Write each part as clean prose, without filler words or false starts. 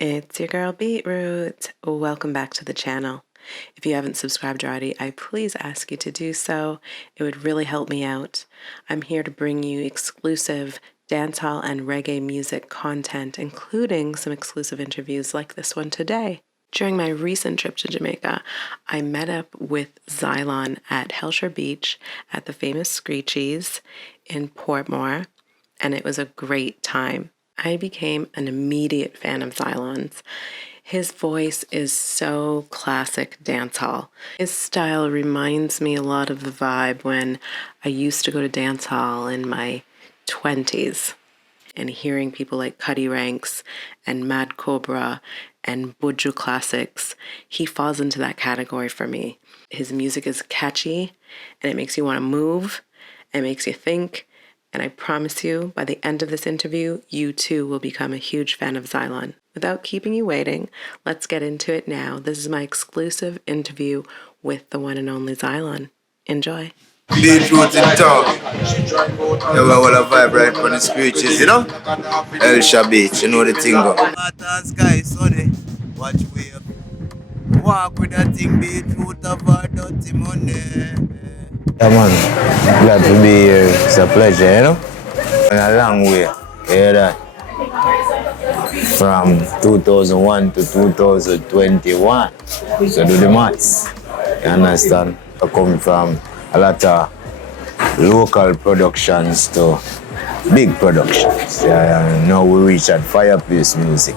It's your girl Beet Root. Welcome back to the channel. If you haven't subscribed already, I please ask you to do so. It would really help me out. I'm here to bring you exclusive dancehall and reggae music content, including some exclusive interviews like this one today. During my recent trip to Jamaica, I met up with Zylan at Hellshire Beach at the famous Screechies in Portmore, and it was a great time. I became an immediate fan of Zylan's. His voice is so classic dancehall. His style reminds me a lot of the vibe when I used to go to dancehall in my 20s. And hearing people like Cuddy Ranks and Mad Cobra and Buju Classics, he falls into that category for me. His music is catchy and it makes you want to move, it makes you think, and I promise you, by the end of this interview, you too will become a huge fan of Zylan. Without keeping you waiting, let's get into it now. This is my exclusive interview with the one and only Zylan. Enjoy. Beet Root in town. You got all the vibe right from the screeches, you know? Hellshire Beach, you know the thing go. Water sky sunny, watch wave. Walk with that thing, Beet Root of our dirty money. Yeah man, glad to be here. It's a pleasure, you know? And a long way, you hear that? From 2001 to 2021. So do the maths. You understand? I come from a lot of local productions to big productions. Yeah, now we reach at Fireplace Music.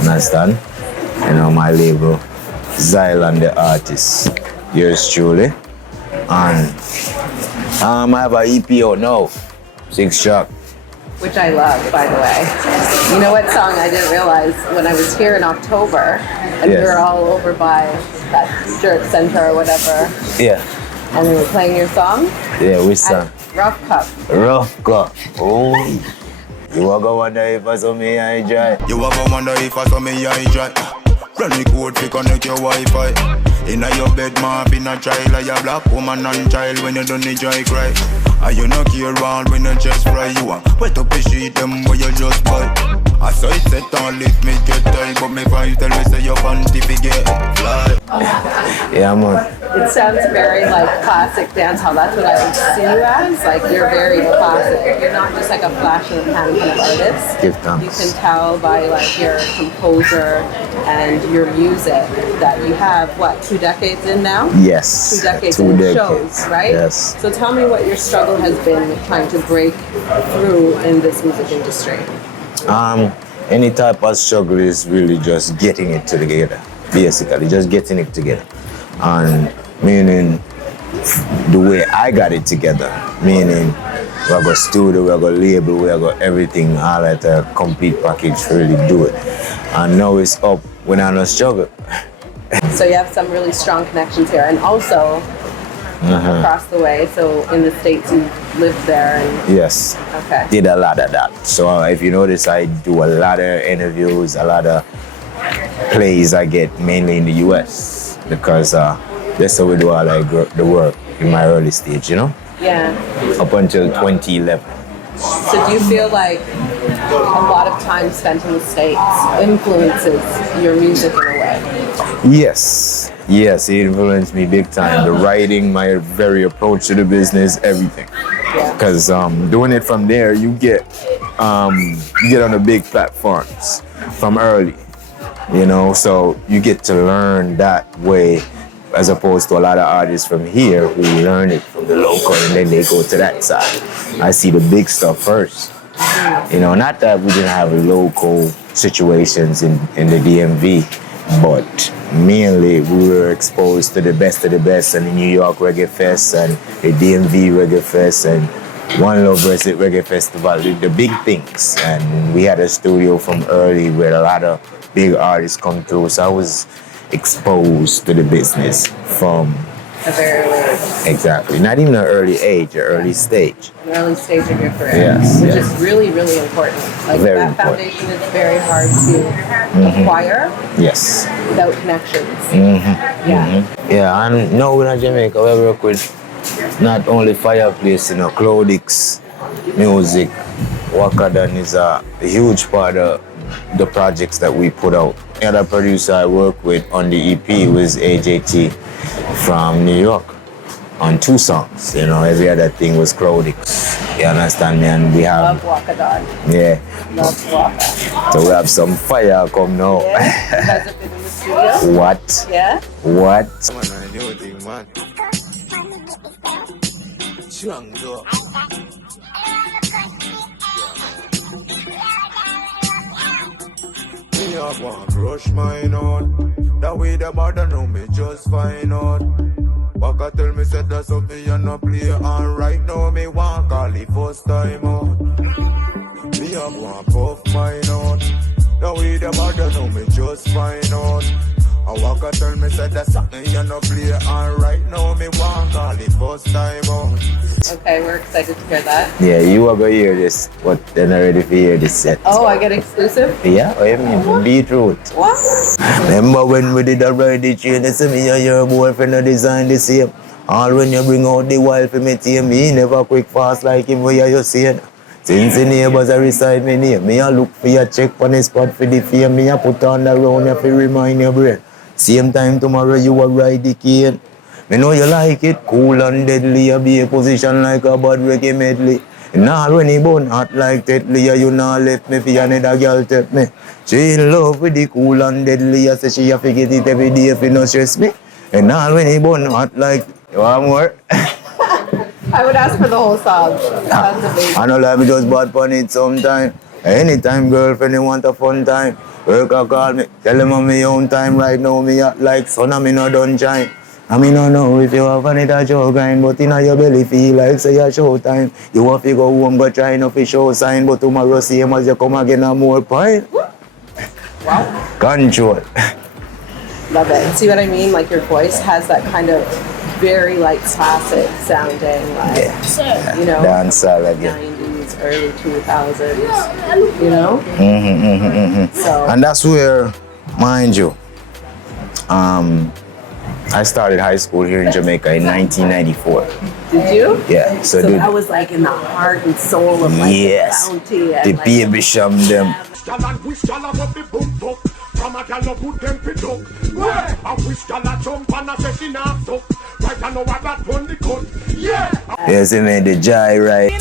Understand? You know, my label, Zylan the artist. Yours truly. And I have an EP out now, 6 track. Which I love, by the way. You know what song I didn't realize when I was here in October, and we were all over by that Jerk Center or whatever. Yeah. And we were playing your song? Yeah, which song? Rough Cup. Rough Cup. Oh. You are gonna wonder if I saw me I dry. You are gonna wonder if I saw me I dry. Run the code to connect your Wi-Fi. Inna your bed, ma been a child, like a black woman and child when you done the dry cry. And you no care all when you just fry. You want wet up the sheet them where you just buy. I saw it set on lift me get tight, but me find tell me say your panty fi get fly. Yeah man. It sounds very like classic dancehall. That's what I would see you as. Like you're very classic. You're not just like a flash in the pan kind of artist. Give thanks. You can tell by like your composure and your music that you have what, 2 decades in now? Yes. 2 decades 2 in decades. shows, right? Yes. So tell me what your struggle has been trying to break through in this music industry. Any type of struggle is really just getting it together. Basically, just getting it together. And meaning the way I got it together, meaning we got studio, we got label, we got everything, all at a complete package to really do it. And now it's up when I no struggle. So you have some really strong connections here, and also across the way. So in the States, you lived there, and Yes. okay. Did a lot of that. So if you notice, I do a lot of interviews, a lot of plays I get mainly in the US because that's how we do all the work in my early stage, you know? Yeah. Up until 2011. So do you feel like a lot of time spent in the States influences your music in a way? Yes, it influenced me big time. The writing, my very approach to the business, everything. Because doing it from there, you get on the big platforms from early, you know. So you get to learn that way, as opposed to a lot of artists from here who learn it from the local and then they go to that side. I see the big stuff first. You know, not that we didn't have local situations in the DMV, but mainly we were exposed to the best of the best and the New York Reggae Fest and the DMV Reggae Fest and One Love Reggae Festival, the big things. And we had a studio from early where a lot of big artists come through. So I was exposed to the business from A very early age. exactly, not even an early age, an early stage. An early stage of your career. Yes, Which yes. is really, really important. Like Very that important. foundation is very hard to acquire Yes. without connections. Yeah. Yeah, and now in Jamaica we work with not only Fireplace, you know, Cloudix Music. Wakadan is a huge part of the projects that we put out. The other producer I work with on the EP was AJT from New York on 2 songs. You know, every other thing was crowded. You understand me? And we have... Love Waka Dog. Yeah. Love Waka. So we have some fire come now. Yeah? You guys have been in the studio? What? Yeah? What? Me a want crush mine on. That way the bother know me just fine on. Waka tell me said that's something you no play on. Right now me want call it first time out. Me a want puff mine on. That way the bother know me just fine on. I Waka tell me said that's something you no play on. Right now me want call it first time out. Okay, we're excited to hear that. Yeah, you are going to hear this, but they're not ready to hear this yet. Oh, I get exclusive? Yeah, what you mean? From Beet Root. What? Remember when we did a ride the train, they say me and your boyfriend are design the same. All when you bring out the wild for me team, me never quick fast like him where you saying. Since the neighbors are reside me name, me a look for your check on the spot for the fame, me a put on the round you to remind your brain. Same time tomorrow you a ride the cane. Me know you like it, cool and deadly, you be a position like a bad reggae medley. And all when he bone hot like Tetley, you not left me for another girl take me. She in love with the cool and deadly, I say she a forget it every day if you no stress me. And all when he bone hot like, you want more? I would ask for the whole song. Sounds amazing. I know like me just bad on it sometime. Anytime girlfriend you want a fun time, work a call me, tell them on my own time right now, me act like son and me no done shine. I mean, no know if you have any show grind, but in your belly feel like say a show time. You have to go home, go try no fi show sign, but tomorrow same as you come again and more pine. Wow. Control. Love it. See what I mean? Like your voice has that kind of very like classic sounding, like, you know, Dancehall again. 90s, early 2000s, you know? So. And that's where, mind you, I started high school here in Jamaica in 1994. Did you? Yeah. So that was like in the heart and soul of like yes, the bounty and the like, baby sham them. Yes, they made the jai right.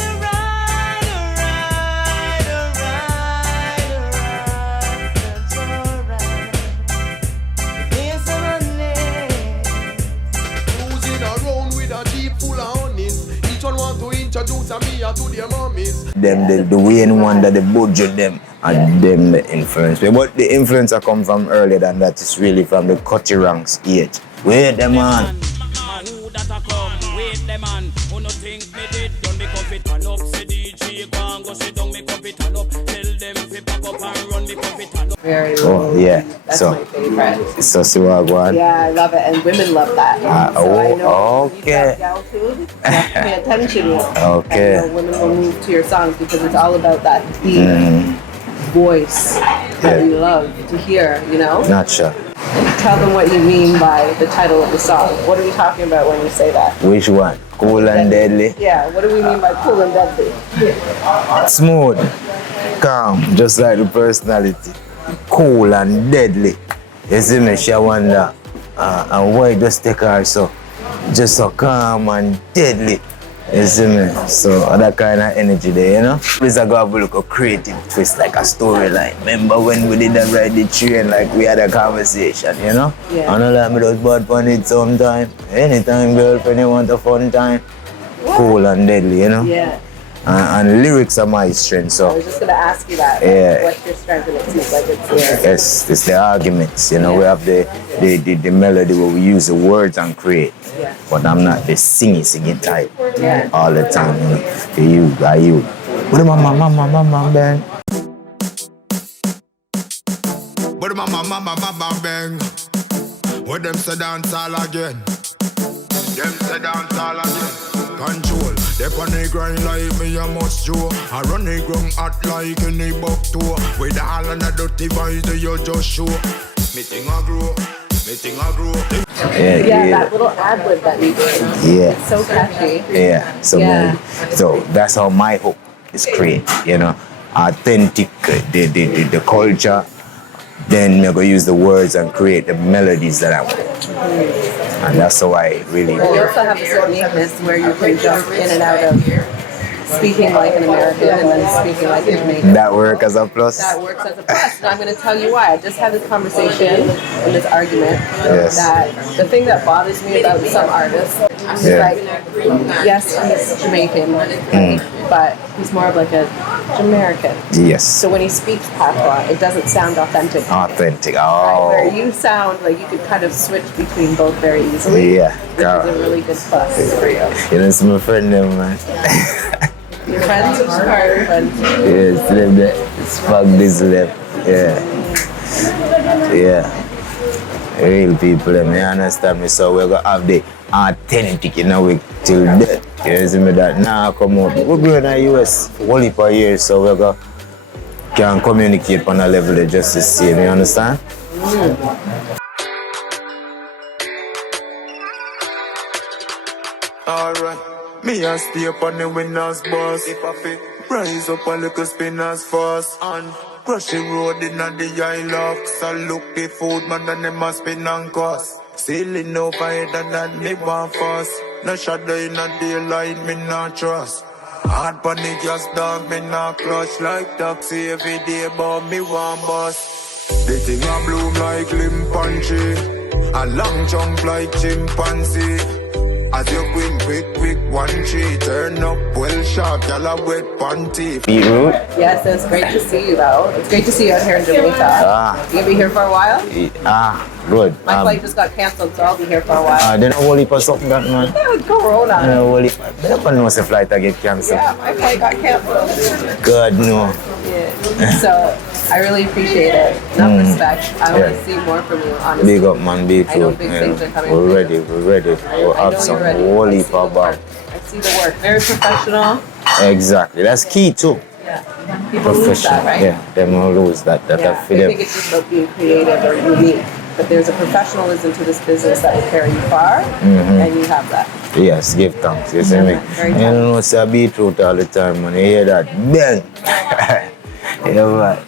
Them the Wayne Wonder, the budget them, and them the influence. But the influence I come from earlier than that is really from the Cutty Ranks age. Wait them on. very Oh yeah. That's so my favorite. So Siwagwan. Yeah, I love it, and women love that. So I know okay. when you gal food, you have to pay attention. Okay. And, women will move to your songs because it's all about that deep voice that you love to hear. You know. Not sure. Tell them what you mean by the title of the song. What are we talking about when you say that? Which one? Cool and deadly. Yeah. What do we mean by cool and deadly? Smooth, calm, just like the personality. Cool and deadly. You see me, she wonder, and why just take her so calm and deadly. You see me? So that kind of energy there, you know? Please I go have a look a creative twist, like a storyline. Remember when we did that ride the train, like we had a conversation, you know? Yeah. I know like me just bad on it sometime. Anytime girlfriend you want a fun time. Cool and deadly, you know? Yeah. And lyrics are my strength, so. I was just gonna ask you that. Yeah. What's your strength? And it seems like it's there. Yes, it's the arguments, you know, we have the melody where we use the words and create. Yeah. But I'm not the singing type Yeah. all the time, you know. You. What am I, bang? But mama bang. What them say dance all again? Them say dance all again. Control. They on the grind like me a must do. I run the ground hot like any buck tour. With all and the dirty vibes you just show. Me thing a grow. Yeah, that little ad-lib that you did. Yeah. It's so catchy. Yeah. So Yeah. so that's how my hook is created, you know. authentic, the culture, then I'm going to use the words and create the melodies that I want. And that's how I really... Well, you also have this uniqueness where you can jump in and out of speaking like an American and then speaking like a Jamaican. That works as a plus? That works as a plus. And I'm going to tell you why. I just had this conversation and this argument that the thing that bothers me about some artists is like, yes, he's Jamaican, but he's more of like a Jamaican. Yes. So when he speaks patois, it doesn't sound authentic. Authentic. Where you sound like you could kind of switch between both very easily. Yeah. Which is a really good plus for you. You know, it's my friend them, man. Your friends? Which part of your friends? Yes, them there. Spag this left. Yeah. Yeah. Real people, you understand me? So we're going to have the authentic, you know, till death. You see me that now come out. We're going to the US for only per year, so we're going to can communicate on a level of just the same, you understand? Alright, me a stay up on the winner's bus. If I fit, rise up a little spinners fast. And crush the road in the eye locks. I look the food man and them a spin and cost. Sailing over header than me want fast. No shadow in the daylight, me not trust. Hard pon the gas dog, me not clutch. Like taxi every day, but me want bus. The thing a bloom like limpanchi. A long jump like chimpanzee. As you queen quick, 1 tree. Turn up well sharp, y'all a wet panty. Beet Root? Yes, it's great to see you though. It's great to see you out here in Jamaica. You gonna be here for a while? Good. My flight just got cancelled, so I'll be here for a while. Then I will leave for something that man. Yeah, with Corona. I will leave. I don't know if the flight I get cancelled. Yeah, my flight got cancelled. God no. Yeah. So I really appreciate it. Enough respect. I want to see more from you, honestly. Big up, man. Beet Root. I know big things are coming. We're ready. We'll have some holy power. I see the work. Very professional. Exactly. That's key too. Yeah. People lose that, right? Yeah, they will lose that. I think it's just about being creative or unique. But there's a professionalism to this business that will carry you far, and you have that. Yes, give thanks. You see me? You know, say Beet Root all the time, man. You hear that? Bang! You know what?